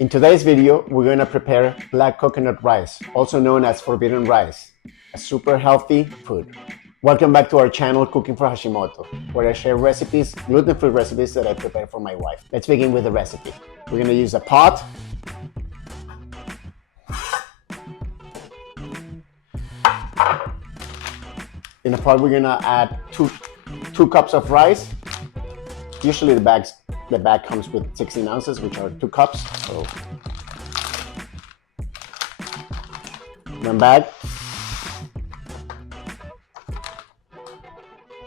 In today's video, we're going to prepare black coconut rice, also known as forbidden rice, a super healthy food. Welcome back to our channel, Cooking for Hashimoto, where I share recipes, gluten-free recipes that I prepare for my wife. Let's begin with the recipe. We're going to use a pot. In the pot, we're going to add two cups of rice. Usually the bag comes with 16 ounces, which are 2 cups. So, one bag.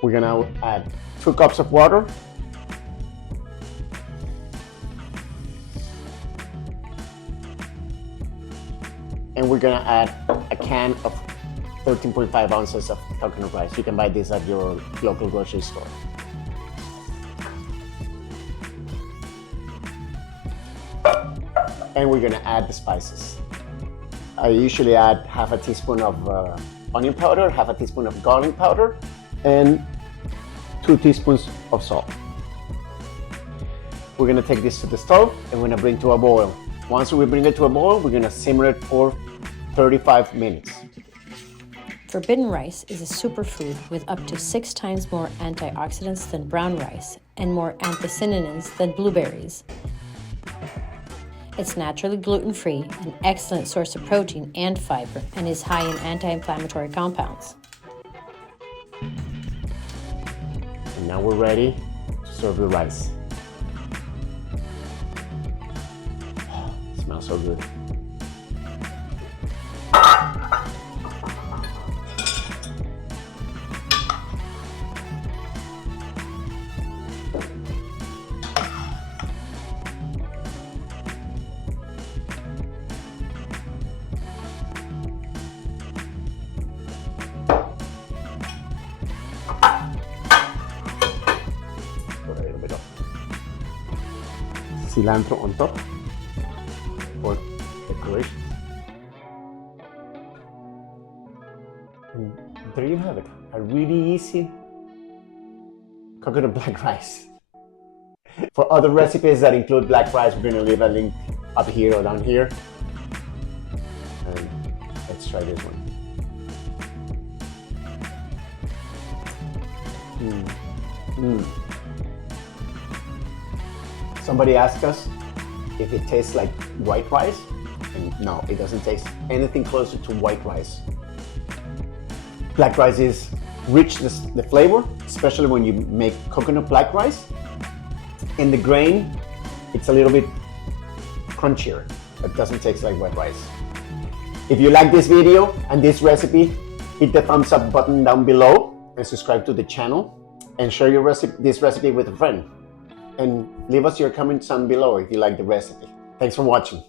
We're gonna add 2 cups of water. And we're gonna add a can of 13.5 ounces of coconut rice. You can buy this at your local grocery store. And we're gonna add the spices. I usually add half a teaspoon of onion powder, half a teaspoon of garlic powder, and 2 teaspoons of salt. We're gonna take this to the stove and we're gonna bring to a boil. Once we bring it to a boil, we're gonna simmer it for 35 minutes. Forbidden rice is a superfood with up to 6 times more antioxidants than brown rice and more anthocyanins than blueberries. It's naturally gluten-free, an excellent source of protein and fiber, and is high in anti-inflammatory compounds. And now we're ready to serve the rice. Oh, it smells so good. Put a little bit of cilantro on top for decoration. And there you have it, a really easy coconut black rice. For other recipes that include black rice, we're going to leave a link up here or down here. And let's try this one. Somebody asked us if it tastes like white rice, and no, it doesn't taste anything closer to white rice. Black rice is rich, the flavor, especially when you make coconut black rice. And the grain, it's a little bit crunchier, but doesn't taste like white rice. If you like this video and this recipe, hit the thumbs up button down below and subscribe to the channel, and share this recipe with a friend. And leave us your comments down below if you like the recipe. Thanks for watching.